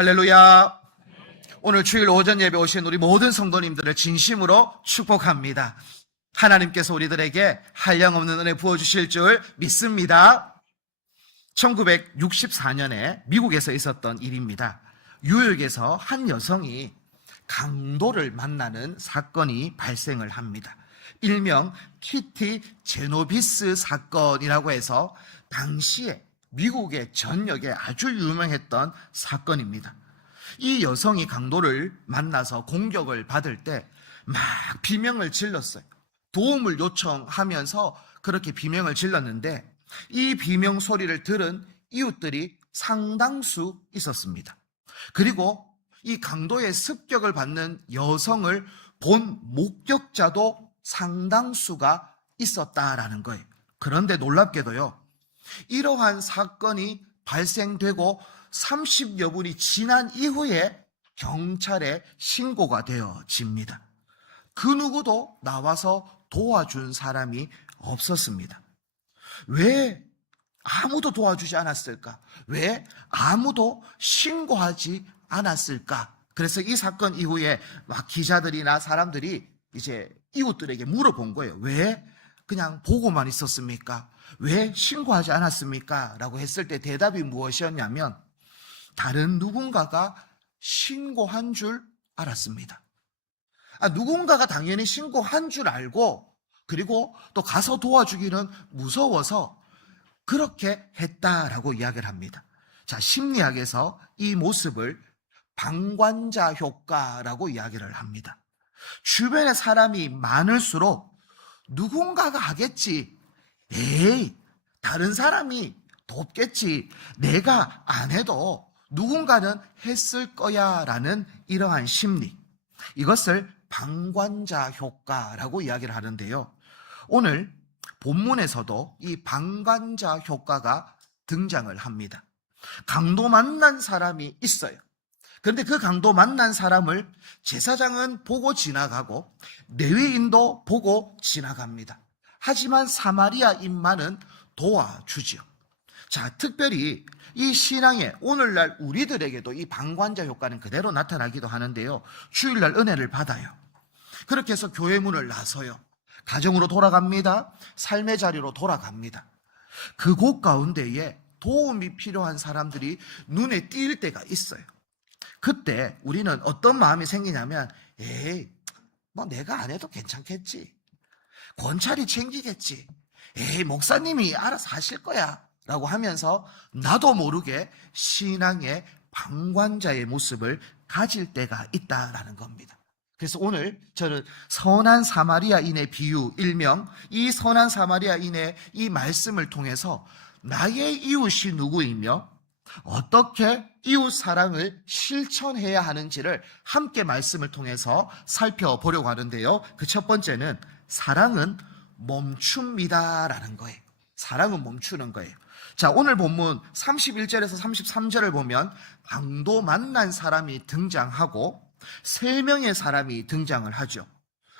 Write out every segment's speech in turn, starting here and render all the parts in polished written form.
할렐루야. 오늘 주일 오전 예배 오신 우리 모든 성도님들을 진심으로 축복합니다. 하나님께서 우리들에게 한량없는 은혜 부어주실 줄 믿습니다. 1964년에 미국에서 있었던 일입니다. 뉴욕에서 한 여성이 강도를 만나는 사건이 발생을 합니다. 일명 키티 제노비스 사건이라고 해서 당시에 미국의 전역에 아주 유명했던 사건입니다. 이 여성이 강도를 만나서 공격을 받을 때 막 비명을 질렀어요. 도움을 요청하면서 그렇게 비명을 질렀는데 이 비명 소리를 들은 이웃들이 상당수 있었습니다. 그리고 이 강도의 습격을 받는 여성을 본 목격자도 상당수가 있었다라는 거예요. 그런데 놀랍게도요, 이러한 사건이 발생되고 30여 분이 지난 이후에 경찰에 신고가 되어집니다. 그 누구도 나와서 도와준 사람이 없었습니다. 왜 아무도 도와주지 않았을까? 왜 아무도 신고하지 않았을까? 그래서 이 사건 이후에 막 기자들이나 사람들이 이제 이웃들에게 물어본 거예요. 왜 그냥 보고만 있었습니까? 왜 신고하지 않았습니까? 라고 했을 때 대답이 무엇이었냐면 다른 누군가가 신고한 줄 알았습니다. 누군가가 당연히 신고한 줄 알고 그리고 또 가서 도와주기는 무서워서 그렇게 했다라고 이야기를 합니다. 자, 심리학에서 이 모습을 방관자 효과라고 이야기를 합니다. 주변에 사람이 많을수록 누군가가 하겠지. 에이, 다른 사람이 돕겠지. 내가 안 해도 누군가는 했을 거야 라는 이러한 심리. 이것을 방관자 효과라고 이야기를 하는데요. 오늘 본문에서도 이 방관자 효과가 등장을 합니다. 강도 만난 사람이 있어요. 그런데 그 강도 만난 사람을 제사장은 보고 지나가고 레위인도 보고 지나갑니다. 하지만 사마리아인만은 도와주지요. 자, 특별히 이 신앙의 오늘날 우리들에게도 이 방관자 효과는 그대로 나타나기도 하는데요. 주일날 은혜를 받아요. 그렇게 해서 교회 문을 나서요. 가정으로 돌아갑니다. 삶의 자리로 돌아갑니다. 그곳 가운데에 도움이 필요한 사람들이 눈에 띌 때가 있어요. 그때 우리는 어떤 마음이 생기냐면 에이, 뭐 내가 안 해도 괜찮겠지. 권찰이 챙기겠지. 에이, 목사님이 알아서 하실 거야. 라고 하면서 나도 모르게 신앙의 방관자의 모습을 가질 때가 있다라는 겁니다. 그래서 오늘 저는 선한 사마리아인의 비유, 일명 이 선한 사마리아인의 이 말씀을 통해서 나의 이웃이 누구이며 어떻게 이웃 사랑을 실천해야 하는지를 함께 말씀을 통해서 살펴보려고 하는데요. 그 첫 번째는 사랑은 멈춥니다라는 거예요. 사랑은 멈추는 거예요. 자, 오늘 본문 31절에서 33절을 보면 강도 만난 사람이 등장하고 3명의 사람이 등장을 하죠.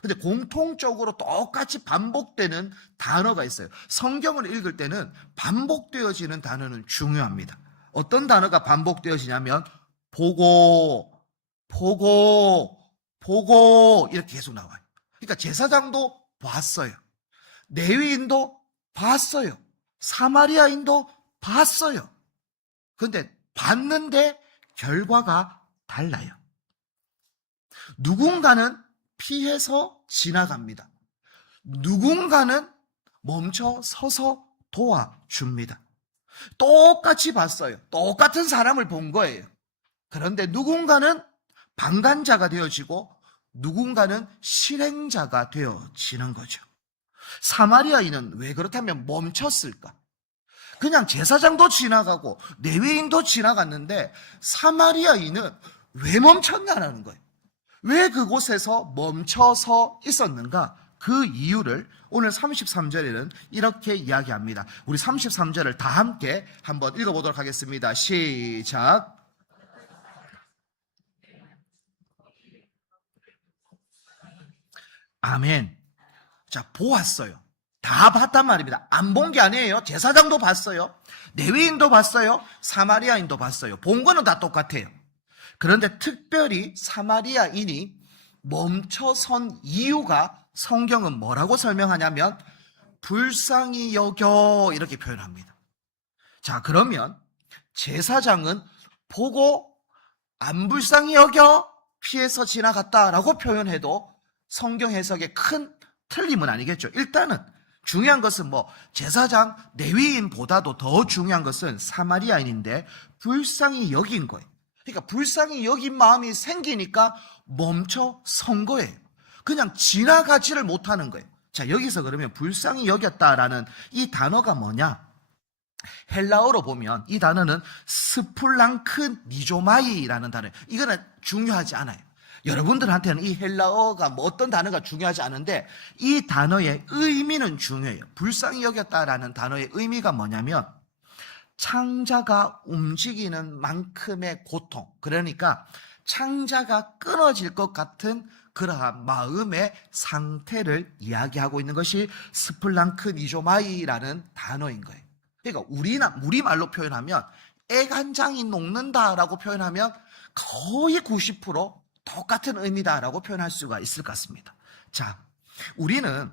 근데 공통적으로 똑같이 반복되는 단어가 있어요. 성경을 읽을 때는 반복되어지는 단어는 중요합니다. 어떤 단어가 반복되어지냐면 보고, 보고, 보고 이렇게 계속 나와요. 그러니까 제사장도 봤어요. 레위인도 봤어요. 사마리아인도 봤어요. 그런데 봤는데 결과가 달라요. 누군가는 피해서 지나갑니다. 누군가는 멈춰 서서 도와줍니다. 똑같이 봤어요. 똑같은 사람을 본 거예요. 그런데 누군가는 방관자가 되어지고 누군가는 실행자가 되어지는 거죠. 사마리아인은 왜 그렇다면 멈췄을까? 그냥 제사장도 지나가고 레위인도 지나갔는데 사마리아인은 왜 멈췄냐라는 거예요. 왜 그곳에서 멈춰서 있었는가? 그 이유를 오늘 33절에는 이렇게 이야기합니다. 우리 33절을 다 함께 한번 읽어보도록 하겠습니다. 시작. 아멘. 자, 보았어요. 다 봤단 말입니다. 안 본 게 아니에요. 제사장도 봤어요. 레위인도 봤어요. 사마리아인도 봤어요. 본 거는 다 똑같아요. 그런데 특별히 사마리아인이 멈춰선 이유가 성경은 뭐라고 설명하냐면 불쌍히 여겨 이렇게 표현합니다. 자, 그러면 제사장은 보고 안 불쌍히 여겨 피해서 지나갔다라고 표현해도 성경 해석에 큰 틀림은 아니겠죠. 일단은 중요한 것은 제사장 레위인보다도 더 중요한 것은 사마리아인인데 불쌍히 여긴 거예요. 그러니까 불쌍히 여긴 마음이 생기니까 멈춰 선 거예요. 그냥 지나가지를 못하는 거예요. 자, 여기서 그러면 불쌍히 여겼다라는 이 단어가 뭐냐? 헬라어로 보면 이 단어는 스플랑크 니조마이라는 단어예요. 이거는 중요하지 않아요. 여러분들한테는 이 헬라어가 어떤 단어가 중요하지 않은데 이 단어의 의미는 중요해요. 불쌍히 여겼다라는 단어의 의미가 뭐냐면 창자가 움직이는 만큼의 고통, 그러니까 창자가 끊어질 것 같은 그러한 마음의 상태를 이야기하고 있는 것이 스플랑크 니조마이라는 단어인 거예요. 그러니까 우리말로 표현하면 애간장이 녹는다라고 표현하면 거의 90% 똑같은 의미다라고 표현할 수가 있을 것 같습니다. 자, 우리는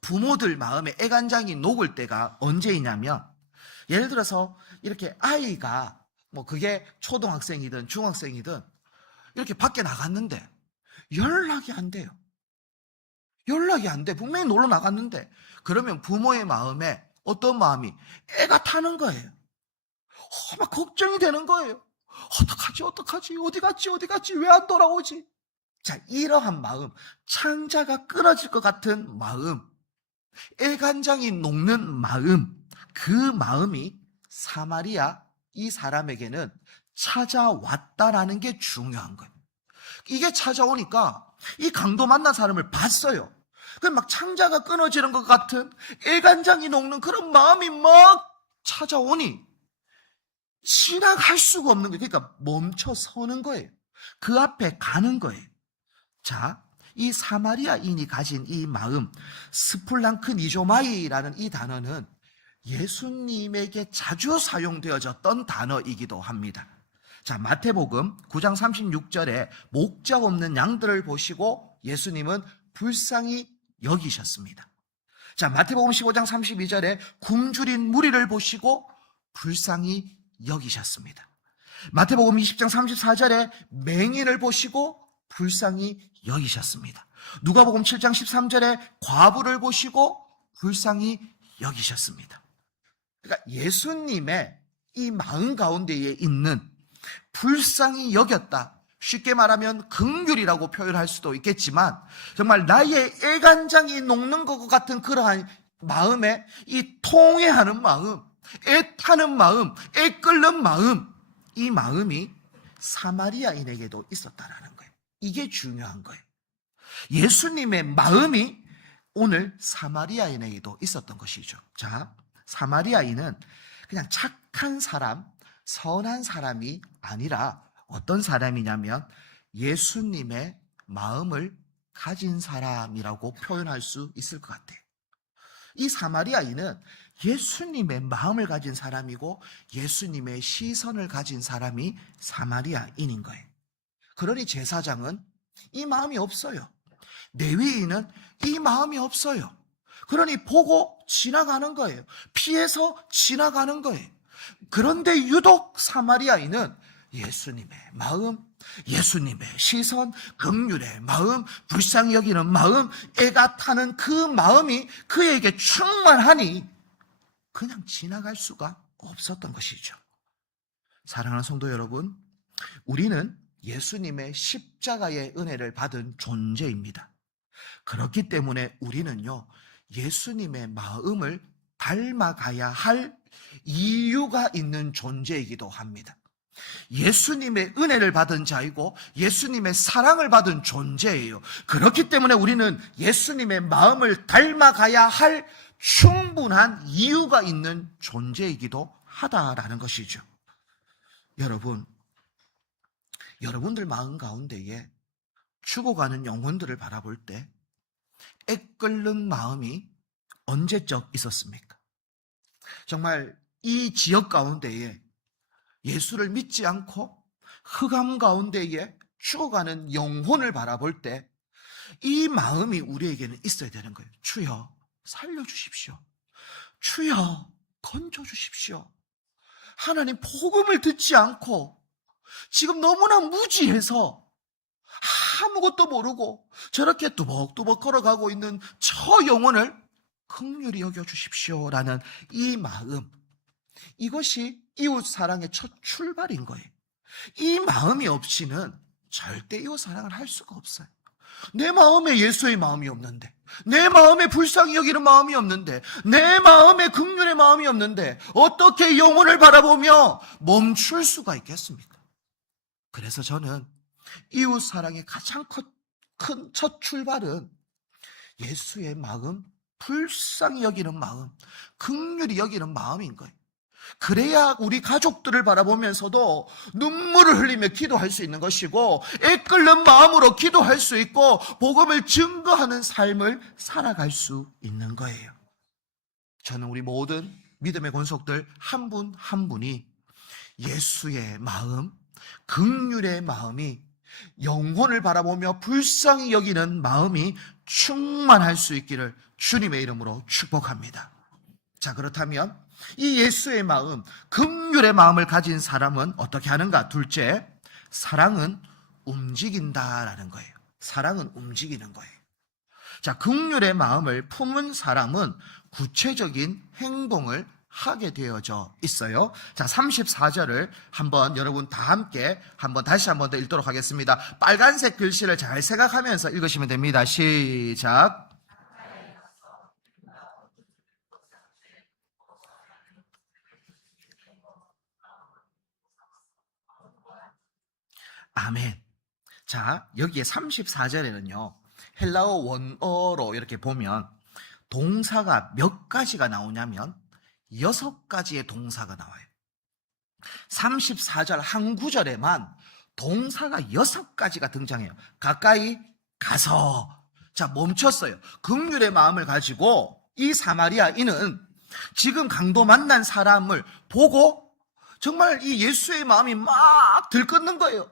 부모들 마음에 애간장이 녹을 때가 언제이냐면 예를 들어서 이렇게 아이가 그게 초등학생이든 중학생이든 이렇게 밖에 나갔는데 연락이 안 돼요. 연락이 안 돼. 분명히 놀러 나갔는데 그러면 부모의 마음에 어떤 마음이 애가 타는 거예요. 막 걱정이 되는 거예요. 어떡하지? 어디 갔지? 왜 안 돌아오지? 자, 이러한 마음, 창자가 끊어질 것 같은 마음, 애간장이 녹는 마음, 그 마음이 사마리아 이 사람에게는 찾아왔다라는 게 중요한 거예요. 이게 찾아오니까 이 강도 만난 사람을 봤어요. 그럼 막 창자가 끊어지는 것 같은 애간장이 녹는 그런 마음이 막 찾아오니 지나갈 수가 없는 거예요. 그러니까 멈춰 서는 거예요. 그 앞에 가는 거예요. 자, 이 사마리아인이 가진 이 마음, 스플랑크 니조마이라는 이 단어는 예수님에게 자주 사용되어졌던 단어이기도 합니다. 자, 마태복음 9장 36절에 목자 없는 양들을 보시고 예수님은 불쌍히 여기셨습니다. 자, 마태복음 15장 32절에 굶주린 무리를 보시고 불쌍히 여기셨습니다. 마태복음 20장 34절에 맹인을 보시고 불쌍히 여기셨습니다. 누가복음 7장 13절에 과부를 보시고 불쌍히 여기셨습니다. 그러니까 예수님의 이 마음 가운데에 있는 불쌍히 여겼다. 쉽게 말하면 긍휼이라고 표현할 수도 있겠지만 정말 나의 애간장이 녹는 것 같은 그러한 마음에 이 통회하는 마음, 애타는 마음, 애끓는 마음, 이 마음이 사마리아인에게도 있었다라는 거예요. 이게 중요한 거예요. 예수님의 마음이 오늘 사마리아인에게도 있었던 것이죠. 자, 사마리아인은 그냥 착한 사람, 선한 사람이 아니라 어떤 사람이냐면 예수님의 마음을 가진 사람이라고 표현할 수 있을 것 같아요. 이 사마리아인은 예수님의 마음을 가진 사람이고 예수님의 시선을 가진 사람이 사마리아인인 거예요. 그러니 제사장은 이 마음이 없어요. 레위인은 이 마음이 없어요. 그러니 보고 지나가는 거예요. 피해서 지나가는 거예요. 그런데 유독 사마리아인은 예수님의 마음, 예수님의 시선, 긍휼의 마음, 불쌍히 여기는 마음, 애가 타는 그 마음이 그에게 충만하니 그냥 지나갈 수가 없었던 것이죠. 사랑하는 성도 여러분, 우리는 예수님의 십자가의 은혜를 받은 존재입니다. 그렇기 때문에 우리는요, 예수님의 마음을 닮아가야 할 이유가 있는 존재이기도 합니다. 예수님의 은혜를 받은 자이고 예수님의 사랑을 받은 존재예요. 그렇기 때문에 우리는 예수님의 마음을 닮아가야 할 충분한 이유가 있는 존재이기도 하다라는 것이죠. 여러분들 마음 가운데에 죽어가는 영혼들을 바라볼 때 애끓는 마음이 언제적 있었습니까? 정말 이 지역 가운데에 예수를 믿지 않고 흑암 가운데에 죽어가는 영혼을 바라볼 때 이 마음이 우리에게는 있어야 되는 거예요. 주여 살려주십시오. 주여 건져주십시오. 하나님 복음을 듣지 않고 지금 너무나 무지해서 아무것도 모르고 저렇게 뚜벅뚜벅 걸어가고 있는 저 영혼을 긍휼히 여겨주십시오라는 이 마음, 이것이 이웃사랑의 첫 출발인 거예요. 이 마음이 없이는 절대 이웃사랑을 할 수가 없어요. 내 마음에 예수의 마음이 없는데, 내 마음에 불쌍히 여기는 마음이 없는데, 내 마음에 긍휼의 마음이 없는데 어떻게 영혼을 바라보며 멈출 수가 있겠습니까? 그래서 저는 이웃사랑의 가장 큰 첫 출발은 예수의 마음, 불쌍히 여기는 마음, 긍휼히 여기는 마음인 거예요. 그래야 우리 가족들을 바라보면서도 눈물을 흘리며 기도할 수 있는 것이고 애끓는 마음으로 기도할 수 있고 복음을 증거하는 삶을 살아갈 수 있는 거예요. 저는 우리 모든 믿음의 권속들 한 분 한 분이 예수의 마음, 긍휼의 마음이, 영혼을 바라보며 불쌍히 여기는 마음이 충만할 수 있기를 주님의 이름으로 축복합니다. 자, 그렇다면 이 예수의 마음, 긍휼의 마음을 가진 사람은 어떻게 하는가? 둘째, 사랑은 움직인다라는 거예요. 사랑은 움직이는 거예요. 자, 긍휼의 마음을 품은 사람은 구체적인 행동을 하게 되어져 있어요. 자, 34절을 한번 여러분 다 함께 다시 한번 더 읽도록 하겠습니다. 빨간색 글씨를 잘 생각하면서 읽으시면 됩니다. 시작. 아멘. 자, 여기에 34절에는요, 헬라어 원어로 이렇게 보면 동사가 몇 가지가 나오냐면 6가지의 동사가 나와요. 34절 한 구절에만 동사가 6가지가 등장해요. 가까이 가서. 자, 멈췄어요. 긍휼의 마음을 가지고 이 사마리아인은 지금 강도 만난 사람을 보고 정말 이 예수의 마음이 막 들끓는 거예요.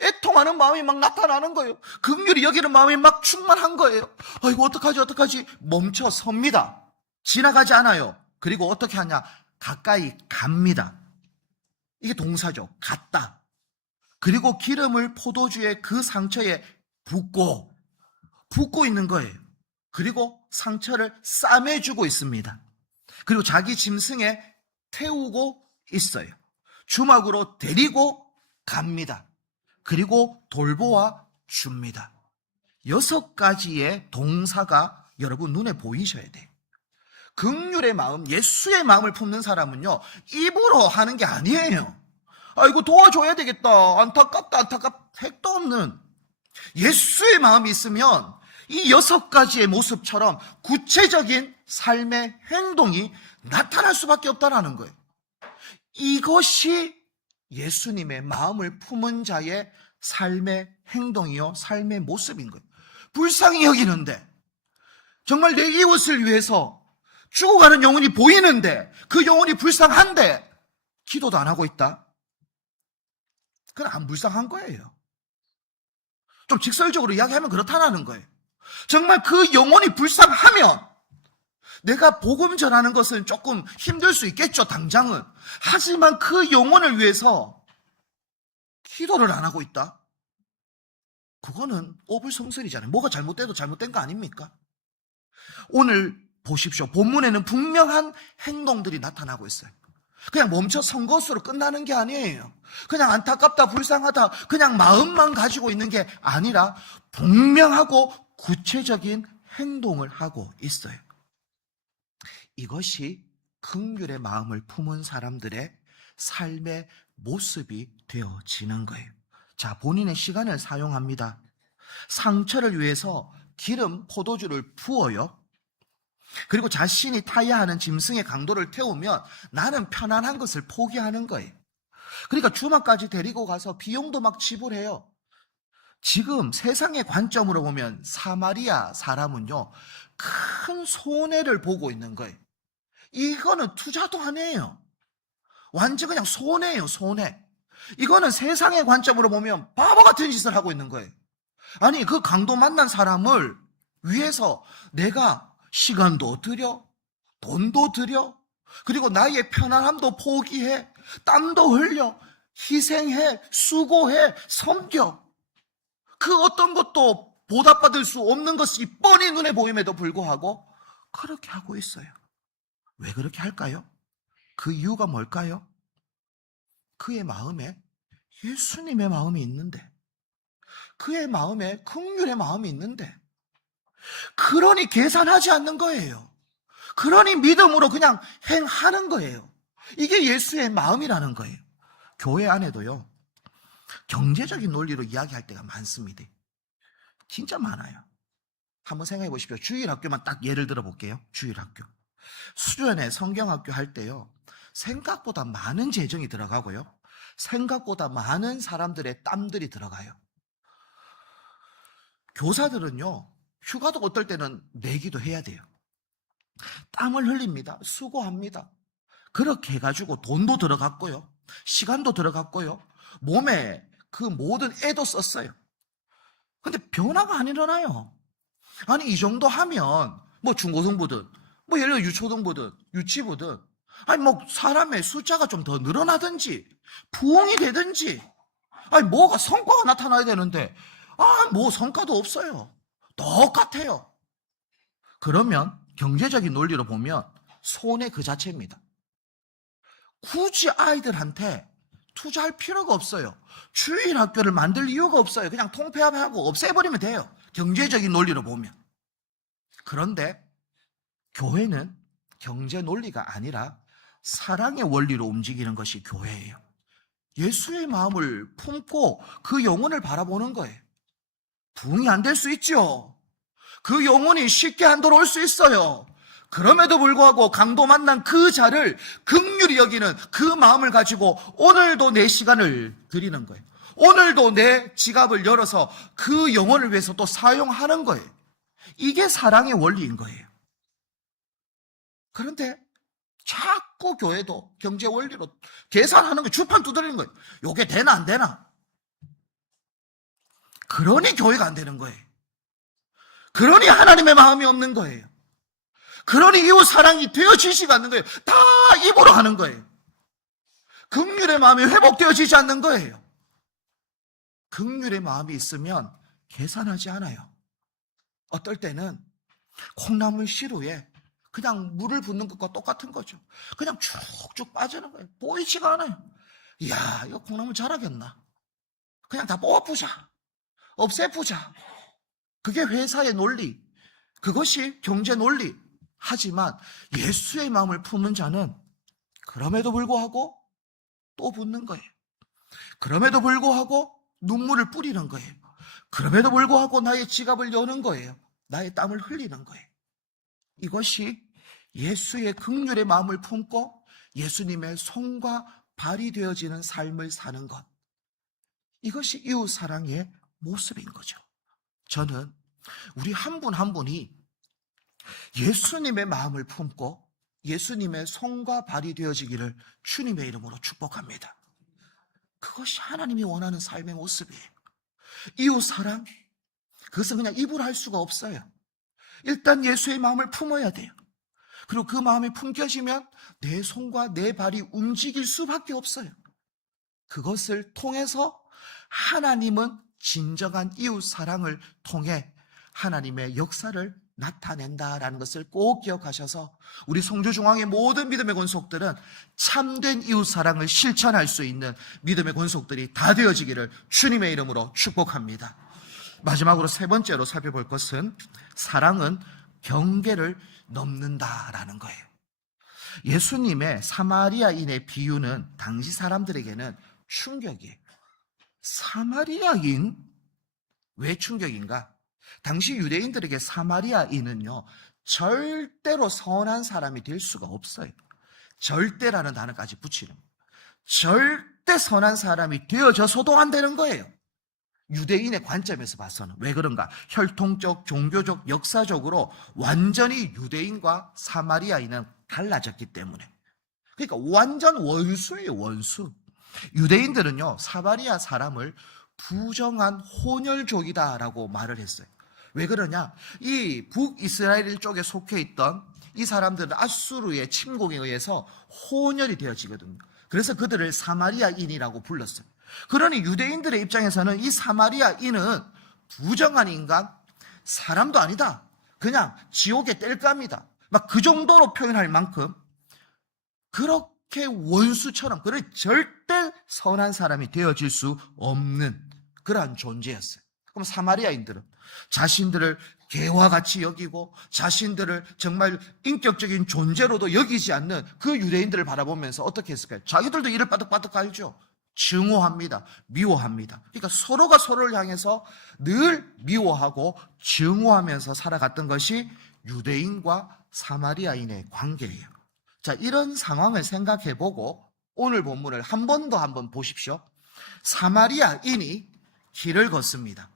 애통하는 마음이 막 나타나는 거예요. 긍휼히 여기는 마음이 막 충만한 거예요. 아이고 어떡하지 멈춰 섭니다. 지나가지 않아요. 그리고 어떻게 하냐? 가까이 갑니다. 이게 동사죠. 갔다. 그리고 기름을 포도주의 그 상처에 붓고 있는 거예요. 그리고 상처를 싸매주고 있습니다. 그리고 자기 짐승에 태우고 있어요. 주막으로 데리고 갑니다. 그리고 돌보아 줍니다. 6가지의 동사가 여러분 눈에 보이셔야 돼요. 긍휼의 마음, 예수의 마음을 품는 사람은요, 입으로 하는 게 아니에요. 이거 도와줘야 되겠다. 안타깝다. 택도 없는. 예수의 마음이 있으면 이 6가지의 모습처럼 구체적인 삶의 행동이 나타날 수밖에 없다는 거예요. 이것이 예수님의 마음을 품은 자의 삶의 행동이요, 삶의 모습인 거예요. 불쌍히 여기는데, 정말 내 이웃을 위해서 죽어가는 영혼이 보이는데, 그 영혼이 불쌍한데 기도도 안 하고 있다? 그건 안 불쌍한 거예요. 좀 직설적으로 이야기하면 그렇다는 거예요. 정말 그 영혼이 불쌍하면 내가 복음 전하는 것은 조금 힘들 수 있겠죠, 당장은. 하지만 그 영혼을 위해서 기도를 안 하고 있다? 그거는 오불성설이잖아요. 뭐가 잘못돼도 잘못된 거 아닙니까? 오늘 보십시오. 본문에는 분명한 행동들이 나타나고 있어요. 그냥 멈춰 선 것으로 끝나는 게 아니에요. 그냥 안타깝다, 불쌍하다, 그냥 마음만 가지고 있는 게 아니라 분명하고 구체적인 행동을 하고 있어요. 이것이 긍휼의 마음을 품은 사람들의 삶의 모습이 되어지는 거예요. 자, 본인의 시간을 사용합니다. 상처를 위해서 기름, 포도주를 부어요. 그리고 자신이 타야 하는 짐승의 강도를 태우면 나는 편안한 것을 포기하는 거예요. 그러니까 주막까지 데리고 가서 비용도 막 지불해요. 지금 세상의 관점으로 보면 사마리아 사람은요, 큰 손해를 보고 있는 거예요. 이거는 투자도 아니에요. 완전 그냥 손해예요, 손해. 이거는 세상의 관점으로 보면 바보 같은 짓을 하고 있는 거예요. 아니, 그 강도 만난 사람을 위해서 내가 시간도 들여, 돈도 들여, 그리고 나의 편안함도 포기해, 땀도 흘려, 희생해, 수고해, 섬겨. 그 어떤 것도 보답받을 수 없는 것이 뻔히 눈에 보임에도 불구하고 그렇게 하고 있어요. 왜 그렇게 할까요? 그 이유가 뭘까요? 그의 마음에 예수님의 마음이 있는데, 그의 마음에 긍휼의 마음이 있는데, 그러니 계산하지 않는 거예요. 그러니 믿음으로 그냥 행하는 거예요. 이게 예수의 마음이라는 거예요. 교회 안에도요, 경제적인 논리로 이야기할 때가 많습니다. 진짜 많아요. 한번 생각해 보십시오. 주일학교만 딱 예를 들어 볼게요. 주일학교. 수련회 성경학교 할 때요, 생각보다 많은 재정이 들어가고요, 생각보다 많은 사람들의 땀들이 들어가요. 교사들은요, 휴가도 어떨 때는 내기도 해야 돼요. 땀을 흘립니다. 수고합니다. 그렇게 해가지고 돈도 들어갔고요, 시간도 들어갔고요, 몸에 그 모든 애도 썼어요. 근데 변화가 안 일어나요. 아니, 이 정도 하면 뭐 중고등부든 뭐 예를 들어 유초등부든 유치부든, 아니 뭐 사람의 숫자가 좀 더 늘어나든지 부흥이 되든지, 아니 뭐가 성과가 나타나야 되는데 뭐 성과도 없어요. 똑같아요. 그러면 경제적인 논리로 보면 손해 그 자체입니다. 굳이 아이들한테 투자할 필요가 없어요. 주일학교를 만들 이유가 없어요. 그냥 통폐합하고 없애버리면 돼요. 경제적인 논리로 보면. 그런데 교회는 경제 논리가 아니라 사랑의 원리로 움직이는 것이 교회예요. 예수의 마음을 품고 그 영혼을 바라보는 거예요. 부흥이 안 될 수 있죠. 그 영혼이 쉽게 안 돌아올 수 있어요. 그럼에도 불구하고 강도 만난 그 자를 긍휼히 여기는 그 마음을 가지고 오늘도 내 시간을 드리는 거예요. 오늘도 내 지갑을 열어서 그 영혼을 위해서 또 사용하는 거예요. 이게 사랑의 원리인 거예요. 그런데 자꾸 교회도 경제 원리로 계산하는 거, 주판 두드리는 거예요. 요게 되나 안 되나? 그러니 교회가 안 되는 거예요. 그러니 하나님의 마음이 없는 거예요. 그러니 이웃 사랑이 되어지지가 않는 거예요. 다 입으로 하는 거예요. 긍휼의 마음이 회복되어지지 않는 거예요. 긍휼의 마음이 있으면 계산하지 않아요. 어떨 때는 콩나물 시루에 그냥 물을 붓는 것과 똑같은 거죠. 그냥 쭉쭉 빠지는 거예요. 보이지가 않아요. 이야, 이거 콩나물 자라겠나? 그냥 다 뽑아보자. 없애보자. 그게 회사의 논리. 그것이 경제 논리. 하지만 예수의 마음을 품은 자는 그럼에도 불구하고 또 붓는 거예요. 그럼에도 불구하고 눈물을 뿌리는 거예요. 그럼에도 불구하고 나의 지갑을 여는 거예요. 나의 땀을 흘리는 거예요. 이것이 예수의 긍휼의 마음을 품고 예수님의 손과 발이 되어지는 삶을 사는 것. 이것이 이웃 사랑의 모습인 거죠. 저는 우리 한 분 한 분이 예수님의 마음을 품고 예수님의 손과 발이 되어지기를 주님의 이름으로 축복합니다. 그것이 하나님이 원하는 삶의 모습이에요. 이웃 사랑, 그것은 그냥 입으로 할 수가 없어요. 일단 예수의 마음을 품어야 돼요. 그리고 그 마음이 품겨지면 내 손과 내 발이 움직일 수밖에 없어요. 그것을 통해서 하나님은 진정한 이웃 사랑을 통해 하나님의 역사를 나타낸다라는 것을 꼭 기억하셔서 우리 성주중앙의 모든 믿음의 권속들은 참된 이웃 사랑을 실천할 수 있는 믿음의 권속들이 다 되어지기를 주님의 이름으로 축복합니다. 마지막으로 세 번째로 살펴볼 것은 사랑은 경계를 넘는다라는 거예요. 예수님의 사마리아인의 비유는 당시 사람들에게는 충격이에요. 사마리아인? 왜 충격인가? 당시 유대인들에게 사마리아인은요, 절대로 선한 사람이 될 수가 없어요. 절대라는 단어까지 붙이는 거예요. 절대 선한 사람이 되어져서도 안 되는 거예요. 유대인의 관점에서 봐서는. 왜 그런가? 혈통적, 종교적, 역사적으로 완전히 유대인과 사마리아인은 달라졌기 때문에. 그러니까 완전 원수예요, 원수. 유대인들은요, 사마리아 사람을 부정한 혼혈족이다라고 말을 했어요. 왜 그러냐? 이 북이스라엘 쪽에 속해 있던 이 사람들은 아수르의 침공에 의해서 혼혈이 되어지거든요. 그래서 그들을 사마리아인이라고 불렀어요. 그러니 유대인들의 입장에서는 이 사마리아인은 부정한 인간, 사람도 아니다. 그냥 지옥의 땔감이다. 막 그 정도로 표현할 만큼 그렇게 원수처럼, 그런 절대 선한 사람이 되어질 수 없는 그러한 존재였어요. 그럼 사마리아인들은 자신들을 개와 같이 여기고 자신들을 정말 인격적인 존재로도 여기지 않는 그 유대인들을 바라보면서 어떻게 했을까요? 자기들도 이를 빠득빠득 알죠. 증오합니다. 미워합니다. 그러니까 서로가 서로를 향해서 늘 미워하고 증오하면서 살아갔던 것이 유대인과 사마리아인의 관계예요. 자, 이런 상황을 생각해보고 오늘 본문을 한 번 더 한번 보십시오. 사마리아인이 길을 걷습니다.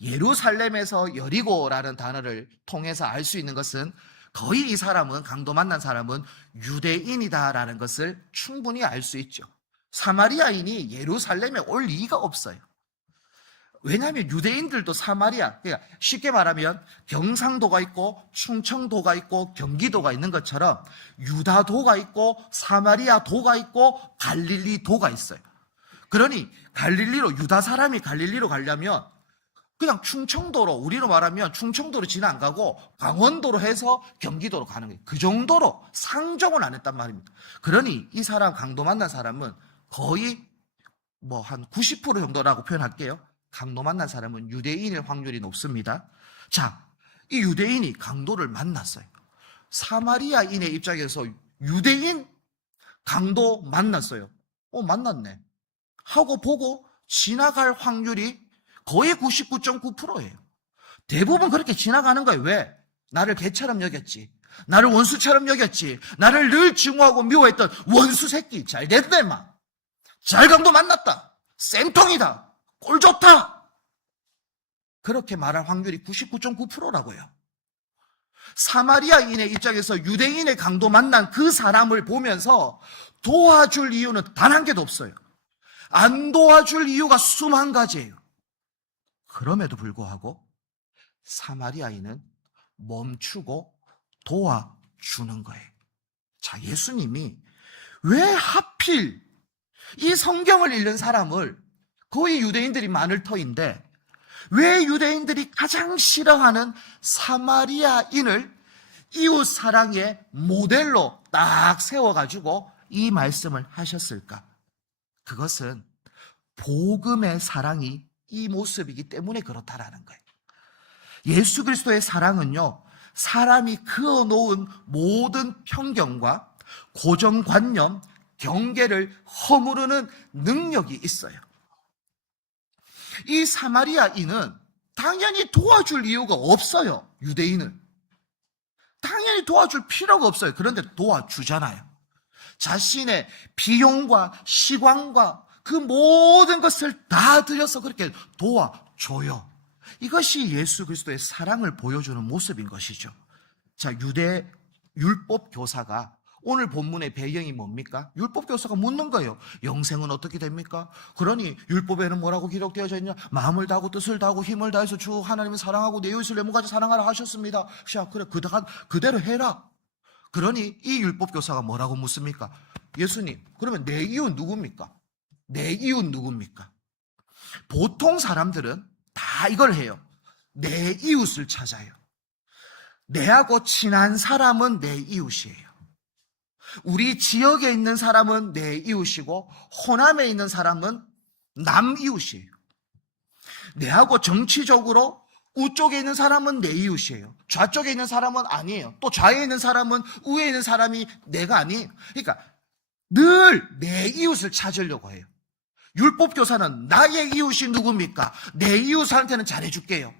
예루살렘에서 여리고라는 단어를 통해서 알 수 있는 것은 거의 이 사람은, 강도 만난 사람은 유대인이다라는 것을 충분히 알 수 있죠. 사마리아인이 예루살렘에 올 리가 없어요. 왜냐하면 유대인들도 사마리아, 그러니까 쉽게 말하면 경상도가 있고 충청도가 있고 경기도가 있는 것처럼 유다도가 있고 사마리아도가 있고 갈릴리도가 있어요. 그러니 갈릴리로, 유다 사람이 갈릴리로 가려면 그냥 충청도로, 우리로 말하면 충청도로 지나 안 가고 강원도로 해서 경기도로 가는 거예요. 그 정도로 상종을 안 했단 말입니다. 그러니 이 사람, 강도 만난 사람은 거의 뭐 한 90% 정도라고 표현할게요. 강도 만난 사람은 유대인일 확률이 높습니다. 자, 이 유대인이 강도를 만났어요. 사마리아인의 입장에서 유대인 강도 만났어요. 만났네 하고 보고 지나갈 확률이 거의 99.9%예요. 대부분 그렇게 지나가는 거예요. 왜? 나를 개처럼 여겼지. 나를 원수처럼 여겼지. 나를 늘 증오하고 미워했던 원수 새끼. 잘 됐네, 막. 잘 강도 만났다. 쌤통이다. 꼴 좋다. 그렇게 말할 확률이 99.9%라고요. 사마리아인의 입장에서 유대인의 강도 만난 그 사람을 보면서 도와줄 이유는 단 한 개도 없어요. 안 도와줄 이유가 수만 가지예요. 그럼에도 불구하고 사마리아인은 멈추고 도와주는 거예요. 자, 예수님이 왜 하필 이 성경을 읽는 사람을, 거의 유대인들이 많을 터인데 왜 유대인들이 가장 싫어하는 사마리아인을 이웃 사랑의 모델로 딱 세워가지고 이 말씀을 하셨을까? 그것은 복음의 사랑이 이 모습이기 때문에 그렇다라는 거예요. 예수 그리스도의 사랑은요, 사람이 그어놓은 모든 편견과 고정관념, 경계를 허무르는 능력이 있어요. 이 사마리아인은 당연히 도와줄 이유가 없어요. 유대인은 당연히 도와줄 필요가 없어요. 그런데 도와주잖아요. 자신의 비용과 시간과 그 모든 것을 다 들여서 그렇게 도와줘요. 이것이 예수 그리스도의 사랑을 보여주는 모습인 것이죠. 자, 유대 율법 교사가 오늘 본문의 배경이 뭡니까? 율법 교사가 묻는 거예요. 영생은 어떻게 됩니까? 그러니 율법에는 뭐라고 기록되어져 있냐? 마음을 다하고 뜻을 다하고 힘을 다해서 주 하나님을 사랑하고 내 이웃을 내 몸같이 사랑하라 하셨습니다. 자, 그래, 그대로 해라. 그러니 이 율법 교사가 뭐라고 묻습니까? 예수님, 그러면 내 이웃 누굽니까? 내 이웃 누굽니까? 보통 사람들은 다 이걸 해요. 내 이웃을 찾아요. 내하고 친한 사람은 내 이웃이에요. 우리 지역에 있는 사람은 내 이웃이고 호남에 있는 사람은 남 이웃이에요. 내하고 정치적으로 우쪽에 있는 사람은 내 이웃이에요. 좌쪽에 있는 사람은 아니에요. 또 좌에 있는 사람은 우에 있는 사람이 내가 아니에요. 그러니까 늘 내 이웃을 찾으려고 해요. 율법교사는 나의 이웃이 누굽니까? 내 이웃한테는 잘해줄게요.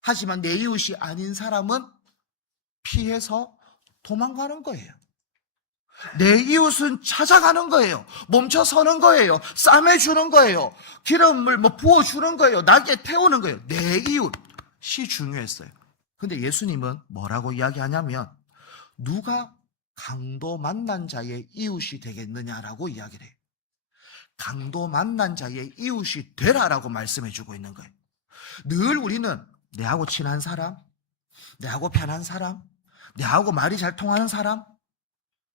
하지만 내 이웃이 아닌 사람은 피해서 도망가는 거예요. 내 이웃은 찾아가는 거예요. 멈춰서는 거예요. 싸매주는 거예요. 기름을 부어주는 거예요. 나게 태우는 거예요. 내 이웃이 중요했어요. 근데 예수님은 뭐라고 이야기하냐면 누가 강도 만난 자의 이웃이 되겠느냐라고 이야기를 해요. 강도 만난 자의 이웃이 되라라고 말씀해 주고 있는 거예요. 늘 우리는 내하고 친한 사람, 내하고 편한 사람, 내하고 말이 잘 통하는 사람,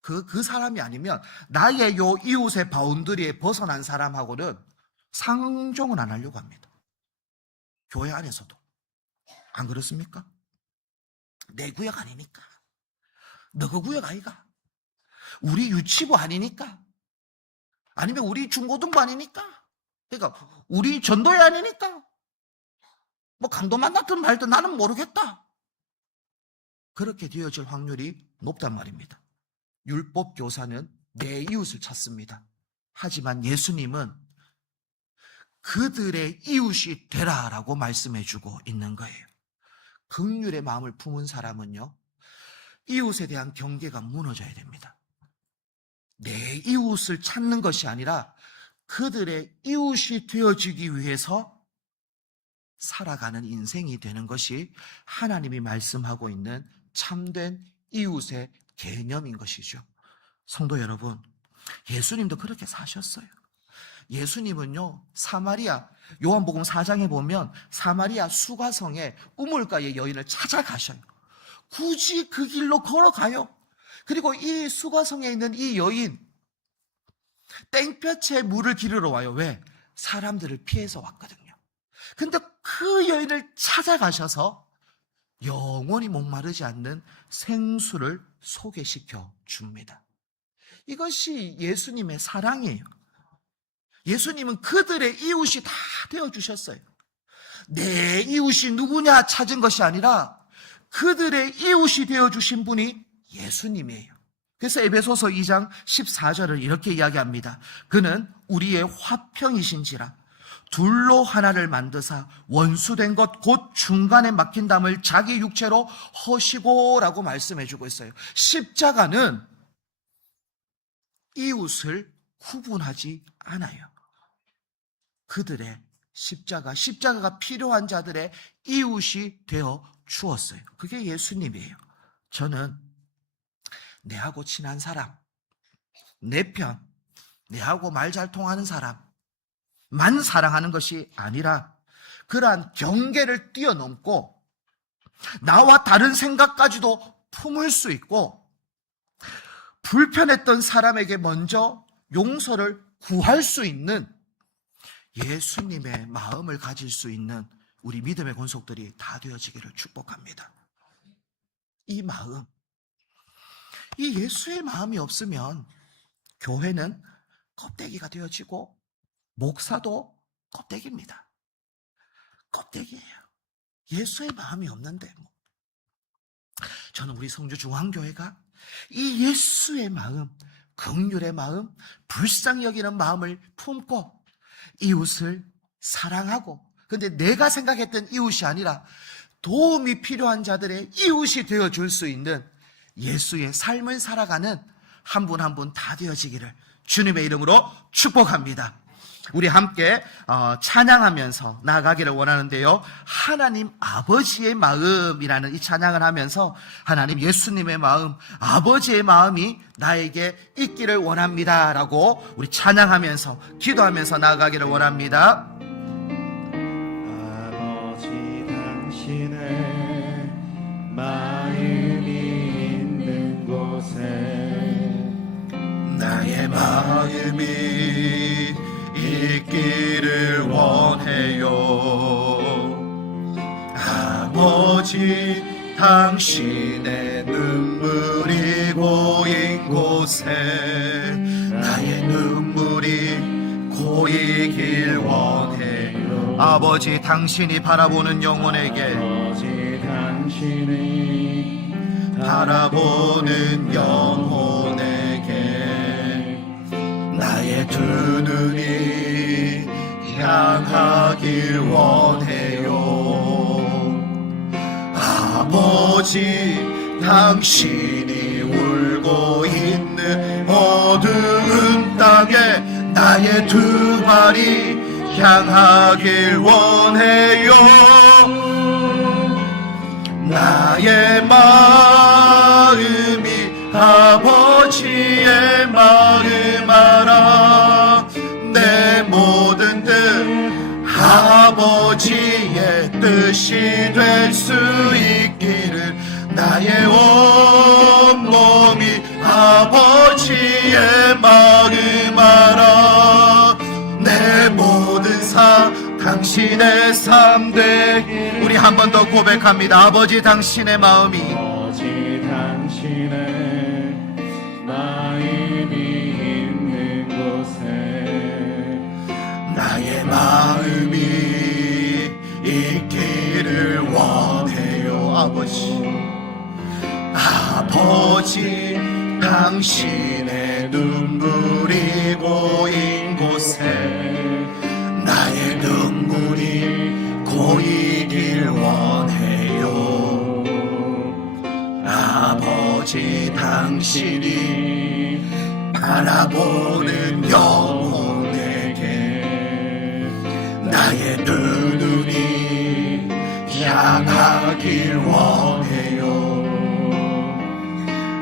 그 사람이 아니면 나의 요 이웃의 바운더리에 벗어난 사람하고는 상종은 안 하려고 합니다. 교회 안에서도. 안 그렇습니까? 내 구역 아니니까. 너그 구역 아이가. 우리 유치부 아니니까. 아니면 우리 중고등부 아니니까. 그러니까 우리 전도회 아니니까. 뭐 강도 만났든 말든 나는 모르겠다. 그렇게 되어질 확률이 높단 말입니다. 율법 교사는 내 이웃을 찾습니다. 하지만 예수님은 그들의 이웃이 되라라고 말씀해 주고 있는 거예요. 긍휼의 마음을 품은 사람은요, 이웃에 대한 경계가 무너져야 됩니다. 내 이웃을 찾는 것이 아니라 그들의 이웃이 되어지기 위해서 살아가는 인생이 되는 것이 하나님이 말씀하고 있는 참된 이웃의 개념인 것이죠. 성도 여러분, 예수님도 그렇게 사셨어요. 예수님은요, 사마리아, 요한복음 4장에 보면 사마리아 수가성에 우물가의 여인을 찾아가셔요. 굳이 그 길로 걸어가요. 그리고 이 수가성에 있는 이 여인, 땡볕에 물을 기르러 와요. 왜? 사람들을 피해서 왔거든요. 근데 그 여인을 찾아가셔서 영원히 목마르지 않는 생수를 소개시켜 줍니다. 이것이 예수님의 사랑이에요. 예수님은 그들의 이웃이 다 되어주셨어요. 내 이웃이 누구냐 찾은 것이 아니라 그들의 이웃이 되어주신 분이 예수님이에요. 그래서 에베소서 2장 14절을 이렇게 이야기합니다. 그는 우리의 화평이신지라 둘로 하나를 만드사 원수된 것 곧 중간에 막힌 담을 자기 육체로 허시고라고 말씀해 주고 있어요. 십자가는 이웃을 구분하지 않아요. 그들의 십자가가 필요한 자들의 이웃이 되어 주었어요. 그게 예수님이에요. 저는 내하고 친한 사람, 내 편, 내하고 말 잘 통하는 사람만 사랑하는 것이 아니라 그러한 경계를 뛰어넘고 나와 다른 생각까지도 품을 수 있고 불편했던 사람에게 먼저 용서를 구할 수 있는 예수님의 마음을 가질 수 있는 우리 믿음의 권속들이 다 되어지기를 축복합니다. 이 마음, 이 예수의 마음이 없으면 교회는 껍데기가 되어지고 목사도 껍데기입니다. 껍데기예요. 예수의 마음이 없는데 저는 우리 성주중앙교회가 이 예수의 마음, 긍휼의 마음, 불쌍히 여기는 마음을 품고 이웃을 사랑하고, 근데 내가 생각했던 이웃이 아니라 도움이 필요한 자들의 이웃이 되어줄 수 있는 예수의 삶을 살아가는 한 분 한 분 다 되어지기를 주님의 이름으로 축복합니다. 우리 함께 찬양하면서 나아가기를 원하는데요, 하나님 아버지의 마음이라는 이 찬양을 하면서 하나님 예수님의 마음, 아버지의 마음이 나에게 있기를 원합니다 라고 우리 찬양하면서 기도하면서 나아가기를 원합니다. 아버지 당신의 마음이 있는 곳에 나의 마음이 있기를 원해요. 아버지 당신의 눈물이 고인 곳에 나의 눈물이 고이길 원해요. 아버지 당신이 바라보는 영혼에게, 아버지 당신이 바라보는 영혼에게 나의 두 눈이 향하길 원해요. 아버지 당신이 울고 있는 어두운 땅에 나의 두 발이 향하길 원해요. 나의 마음이 아버지의 마음 알아. 내 아버지의 뜻이 될 수 있기를 나의 온몸이 아버지의 마음 알아 내 모든 삶 당신의 삶 되기 우리 한 번 더 고백합니다. 아버지 당신의 마음이 아버지 당신의 마음이 있는 곳에 나의 마음이 있기를 원해요. 아버지 당신의 눈물이 고인 곳에 나의 눈물이 고이길 원해요. 아버지 당신이 바라보는 영혼에게 나의 두 눈이 향하길 원해요.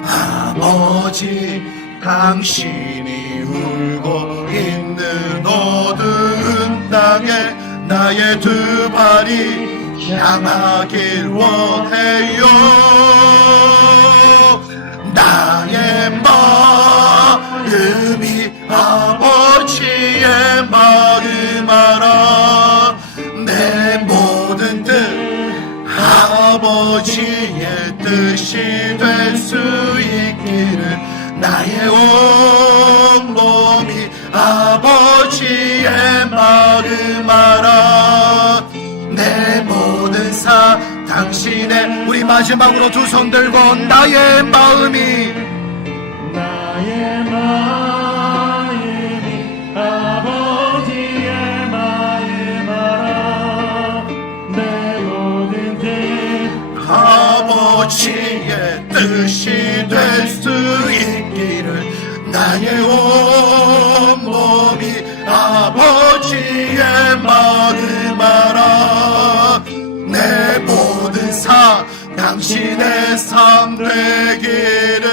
아버지 당신이 울고 있는 어두운 땅에 나의 두 발이 향하길 원해요. 나의 마음이 아버지의 마음 알아 내 모든 뜻 아버지의 뜻이 될 수 있기를 나의 온몸이 아버지의 마음 알아 내 모든 삶 당신의 우리 마지막으로 두 손 들고 나의 마음이 아버지의 마음 알아 내 모든 뜻 아버지의 뜻이 될 수 있기를 나의 온몸이 아버지의 마음 알아 내 모든 삶 당신의 삶 되기를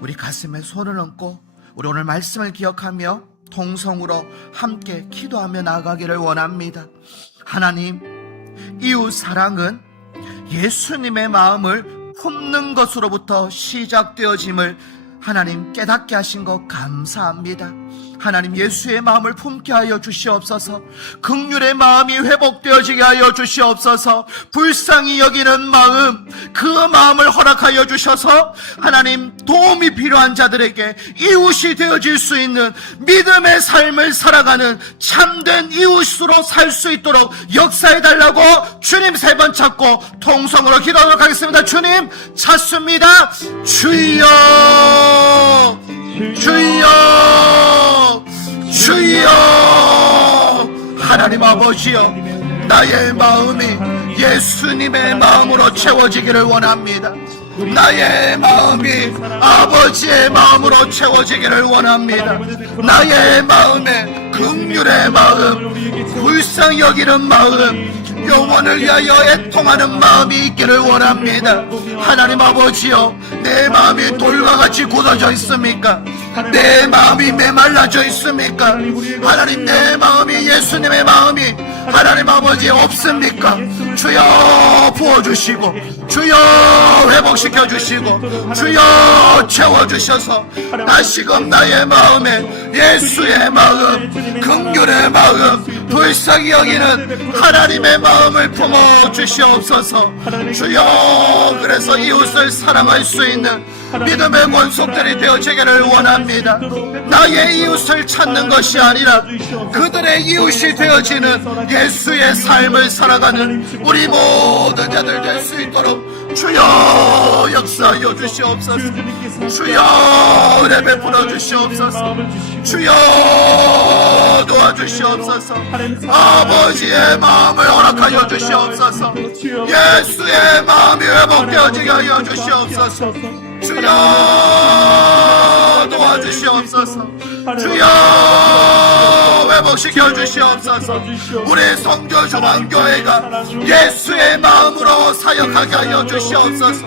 우리 가슴에 손을 얹고 우리 오늘 말씀을 기억하며 통성으로 함께 기도하며 나아가기를 원합니다. 하나님, 이웃 사랑은 예수님의 마음을 품는 것으로부터 시작되어짐을 하나님 깨닫게 하신 것 감사합니다. 하나님 예수의 마음을 품게 하여 주시옵소서. 긍휼의 마음이 회복되어지게 하여 주시옵소서. 불쌍히 여기는 마음, 그 마음을 허락하여 주셔서 하나님 도움이 필요한 자들에게 이웃이 되어질 수 있는 믿음의 삶을 살아가는 참된 이웃으로 살 수 있도록 역사해달라고 주님 세 번 찾고 통성으로 기도하도록 하겠습니다. 주님 찾습니다. 주여 주여 주여 하나님 아버지여 나의 마음이 예수님의 마음으로 채워지기를 원합니다. 나의 마음이 아버지의 마음으로 채워지기를 원합니다. 나의 마음에 긍휼의 마음, 불쌍히 여기는 마음, 영혼을 위하여 애통하는 마음이 있기를 원합니다. 하나님 아버지여 내 마음이 돌과 같이 굳어져 있습니까? 내 마음이 메말라져 있습니까? 하나님 내 마음이 예수님의 마음이 하나님 아버지 없습니까? 주여 부어주시고 주여 회복시켜 주시고 주여 채워주셔서 다시금 나의 마음에 예수의 마음, 긍휼의 마음, 불쌍히 여기는 하나님의 마음을 품어 주시옵소서. 주여 그래서 이웃을 사랑할 수 있는 믿음의 권속들이 되어지기를 원합니다. 나의 이웃을 찾는 것이 아니라 그들의 이웃이 되어지는 예수의 삶을 살아가는 우리 모든 자들 될 수 있도록 주여 역사하여 주시옵소서. 주여 은혜 베풀어 주시옵소서. 주여 도와주시옵소서. 아버지의 마음을 허락하여 주시옵소서. 예수의 마음이 회복되어지게 하여 주시옵소서. 주여 도와주시옵소서. 주여 회복시켜 주시옵소서. 우리 성교 중앙교회가 예수의 마음으로 사역하게 하여 주시옵소서.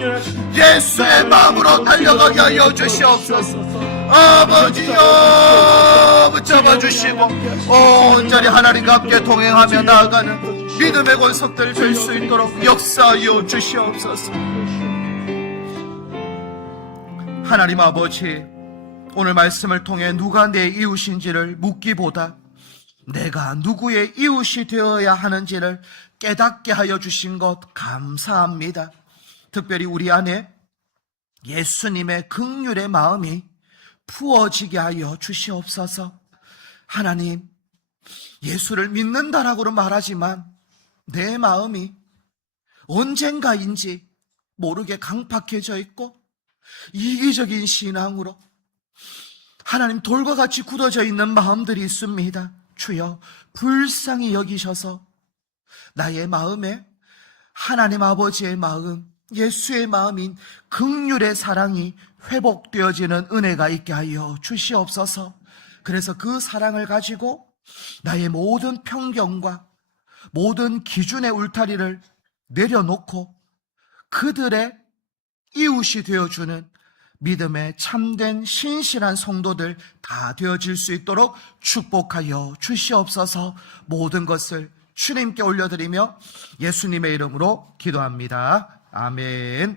예수의 마음으로 달려가게 하여 주시옵소서. 아버지여 붙잡아 주시고 온전히 하나님과 함께 동행하며 나아가는 믿음의 권속들 될 수 있도록 역사하여 주시옵소서. 하나님 아버지, 오늘 말씀을 통해 누가 내 이웃인지를 묻기보다 내가 누구의 이웃이 되어야 하는지를 깨닫게 하여 주신 것 감사합니다. 특별히 우리 안에 예수님의 긍휼의 마음이 부어지게 하여 주시옵소서. 하나님, 예수를 믿는다라고는 말하지만 내 마음이 언젠가인지 모르게 강팍해져 있고 이기적인 신앙으로 하나님 돌과 같이 굳어져 있는 마음들이 있습니다. 주여 불쌍히 여기셔서 나의 마음에 하나님 아버지의 마음, 예수의 마음인 긍휼의 사랑이 회복되어지는 은혜가 있게 하여 주시옵소서. 그래서 그 사랑을 가지고 나의 모든 편견과 모든 기준의 울타리를 내려놓고 그들의 이웃이 되어주는 믿음의 참된 신실한 성도들 다 되어질 수 있도록 축복하여 주시옵소서. 모든 것을 주님께 올려드리며 예수님의 이름으로 기도합니다. 아멘.